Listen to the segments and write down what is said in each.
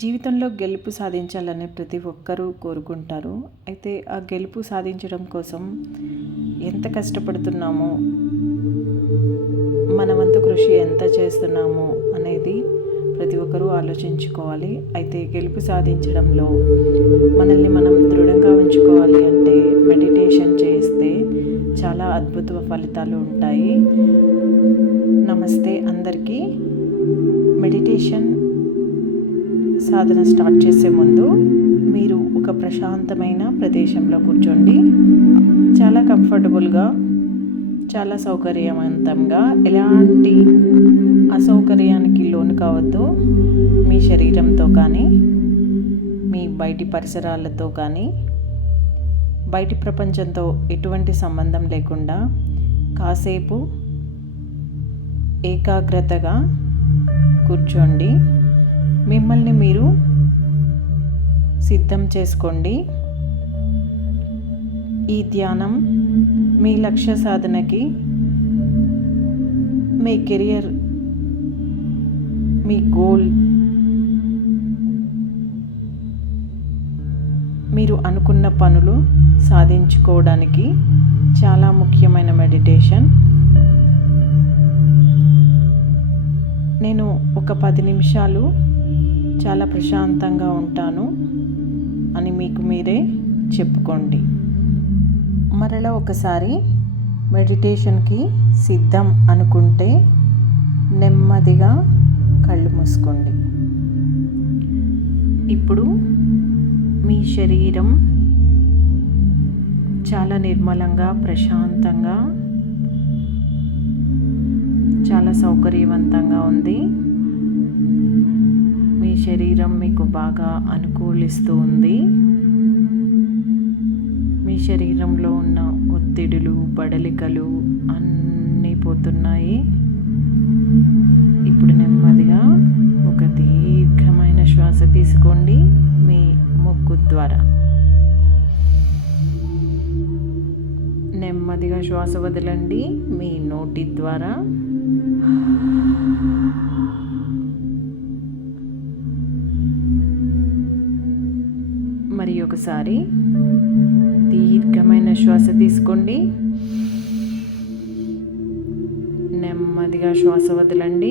జీవితంలో గెలుపు సాధించాలని ప్రతి ఒక్కరూ కోరుకుంటారు. అయితే ఆ గెలుపు సాధించడం కోసం ఎంత కష్టపడుతున్నామో మనమంత కృషి ఎంత చేస్తున్నామో అనేది ప్రతి ఒక్కరూ ఆలోచించుకోవాలి. అయితే గెలుపు సాధించడంలో మనల్ని మనం దృఢంగా ఉంచుకోవాలి అంటే మెడిటేషన్ చేస్తే చాలా అద్భుత ఫలితాలు ఉంటాయి. సాధన స్టార్ట్ చేసే ముందు మీరు ఒక ప్రశాంతమైన ప్రదేశంలో కూర్చోండి. చాలా కంఫర్టబుల్గా చాలా సౌకర్యవంతంగా ఎలాంటి అసౌకర్యానికి లోను కావద్దు. మీ శరీరంతో కానీ మీ బయటి పరిసరాలతో కానీ బయటి ప్రపంచంతో ఎటువంటి సంబంధం లేకుండా కాసేపు ఏకాగ్రతగా కూర్చోండి. మిమ్మల్ని మీరు సిద్ధం చేసుకోండి. ఈ ధ్యానం మీ లక్ష్య సాధనకి మీ కెరియర్ మీ గోల్ మీరు అనుకున్న పనులు సాధించుకోవడానికి చాలా ముఖ్యమైన మెడిటేషన్. నేను ఒక పది నిమిషాలు చాలా ప్రశాంతంగా ఉంటాను అని మీకు మీరే చెప్పుకోండి. మరలా ఒకసారి మెడిటేషన్కి సిద్ధం అనుకుంటే నెమ్మదిగా కళ్ళు మూసుకోండి. ఇప్పుడు మీ శరీరం చాలా నిర్మలంగా ప్రశాంతంగా చాలా సౌకర్యవంతంగా ఉంది. మీ శరీరం మీకు బాగా అనుకూలిస్తూ ఉంది. మీ శరీరంలో ఉన్న ఒత్తిడులు బడలికలు అన్నీ పోతున్నాయి. ఇప్పుడు నెమ్మదిగా ఒక దీర్ఘమైన శ్వాస తీసుకోండి మీ ముక్కు ద్వారా. నెమ్మదిగా శ్వాస వదలండి మీ నోటి ద్వారా. మరి ఒకసారి. దీర్ఘమైన శ్వాస తీసుకోండి. నెమ్మదిగా శ్వాస వదలండి.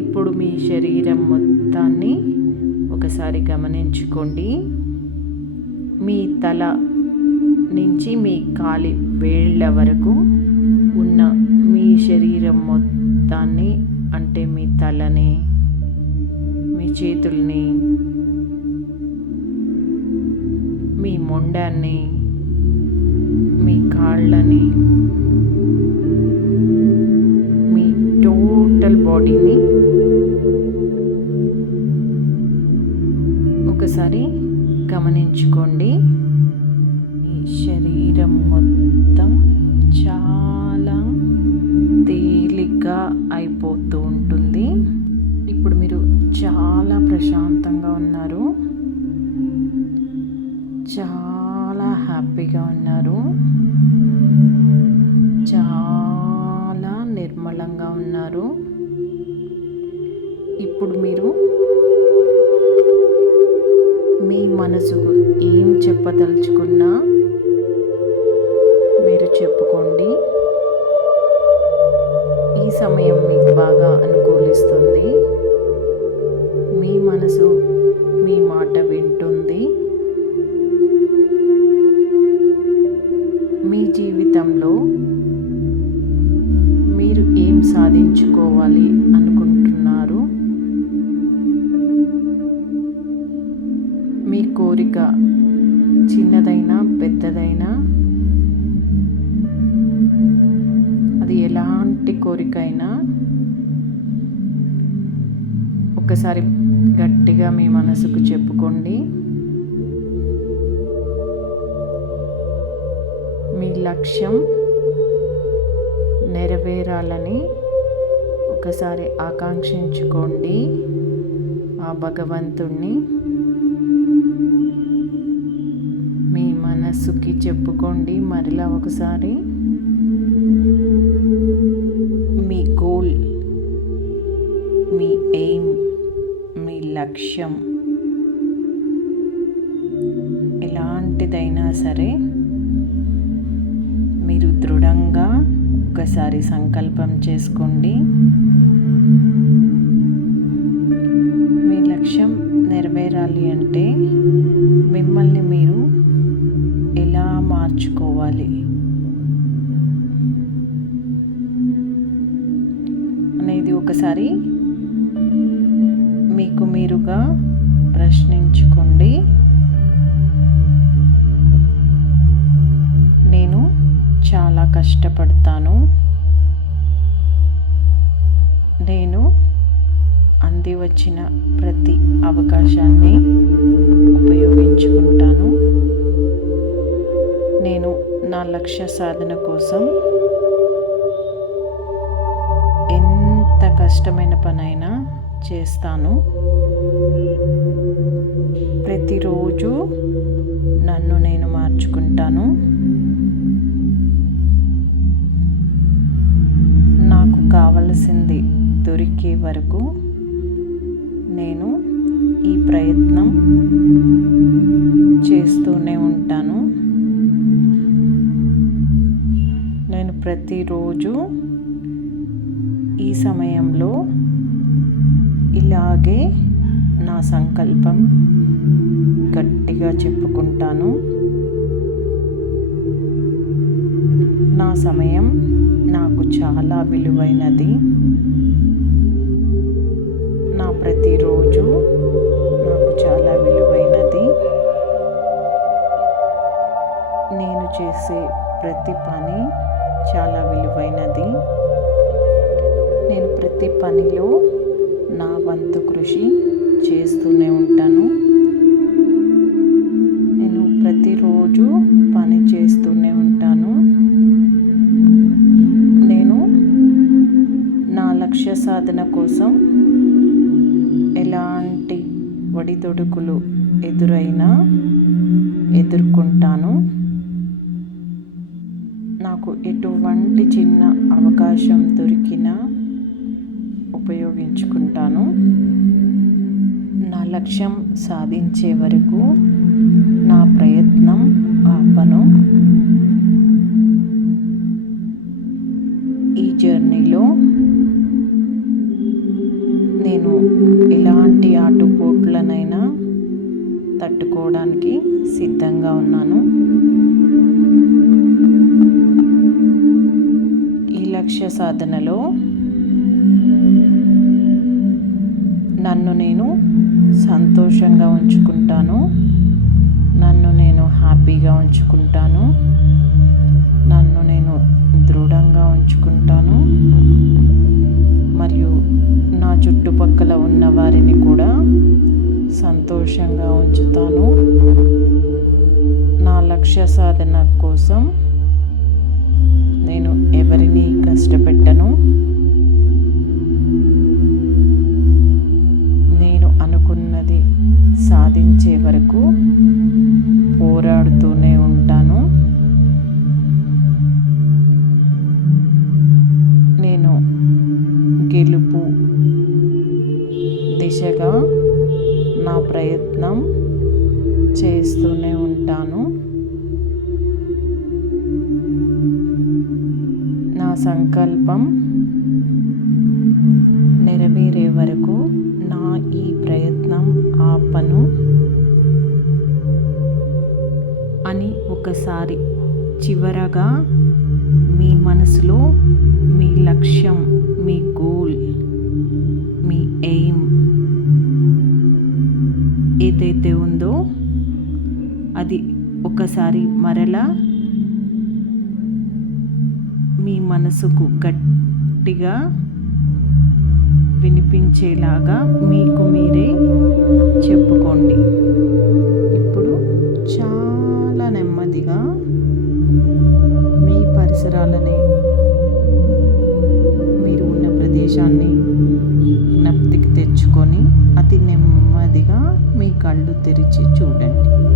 ఇప్పుడు మీ శరీరం మొత్తాన్ని ఒకసారి గమనించుకోండి. మీ తల నుంచి మీ కాలి వేళ్ళ వరకు ఉన్న మీ శరీరం మొత్తాన్ని అంటే మీ తలని మీ చేతుల్ని మీ మొండాన్ని మీ కాళ్ళని మీ టోటల్ బాడీని ఒకసారి గమనించుకోండి. మీ శరీరం మొత్తం చాలా తేలిగ్గా అయిపోతుంది హ్యాపీగా ఉన్నారు. చాలా నిర్మలంగా ఉన్నారు. ఇప్పుడు మీరు మీ మనసుకు ఏం చెప్పదలుచుకున్నా మీరు చెప్పుకోండి. ఈ సమయం మీకు బాగా అనుకూలిస్తుంది. మీ మనసు చిన్నదైనా పెద్దదైనా అది ఎలాంటి కోరిక అయినా ఒకసారి గట్టిగా మీ మనసుకు చెప్పుకోండి. మీ లక్ష్యం నెరవేరాలని ఒకసారి ఆకాంక్షించుకోండి ఆ భగవంతుణ్ణి. మనసుకి చెప్పుకోండి మరలా ఒకసారి. మీ గోల్ మీ ఎయిమ్ మీ లక్ష్యం ఎలాంటిదైనా సరే మీరు దృఢంగా ఒకసారి సంకల్పం చేసుకోండి. మీ లక్ష్యం నెరవేరాలి అంటే కష్టపడతాను. నేను అంది వచ్చిన ప్రతి అవకాశాన్ని ఉపయోగించుకుంటాను. నేను నా లక్ష్య సాధన కోసం ఎంత కష్టమైన పనైనా చేస్తాను. ప్రతిరోజు నన్ను నేను మార్చుకుంటాను. కావలసింది దొరికే వరకు నేను ఈ ప్రయత్నం చేస్తూనే ఉంటాను. నేను ప్రతిరోజు ఈ సమయంలో ఇలాగే నా సంకల్పం గట్టిగా చెప్పుకుంటాను. నా సమయం నాకు చాలా విలువైనది. నా ప్రతిరోజు నాకు చాలా విలువైనది. నేను చేసే ప్రతి పని చాలా విలువైనది. నేను ప్రతి పనిలో నా వంతు కృషి చేస్తూనే ఉంటాను. సాధన కోసం ఎలాంటి ఒడిదొడుకులు ఎదురైనా ఎదుర్కొంటాను. నాకు ఎటువంటి చిన్న అవకాశం దొరికినా ఉపయోగించుకుంటాను. నా లక్ష్యం సాధించే వరకు నా ప్రయత్నం ఆపను. ఈ జర్నీలో ఎలాంటి ఆటుపోట్లనైనా తట్టుకోవడానికి సిద్ధంగా ఉన్నాను. ఈ లక్ష్య సాధనలో నన్ను నేను సంతోషంగా ఉంచుకుంటాను. నన్ను నేను హ్యాపీగా ఉంచుకుంటాను. సంతోషంగా ఉంచుతాను. నా లక్ష్య సాధన కోసం నేను ఎవరిని కష్టపెట్టను. నేను అనుకున్నది సాధించే వరకు పోరాడుతూనే ఉంటాను. నేను గెలుపు దిశగా నా ప్రయత్నం చేస్తూనే ఉంటాను. నా సంకల్పం నెరవేరే వరకు నా ఈ ప్రయత్నం ఆపను అని ఒకసారి చివరగా మీ మనసులో మీ లక్ష్యం మీ గోల్ ఒకసారి మరలా మీ మనసుకు గట్టిగా వినిపించేలాగా మీకు మీరే చెప్పుకోండి. ఇప్పుడు చాలా నెమ్మదిగా మీ పరిసరాలని మీరు ఉన్న ప్రదేశాన్ని జ్ఞప్తికి తెచ్చుకొని అతి నెమ్మదిగా మీ కళ్ళు తెరిచి చూడండి.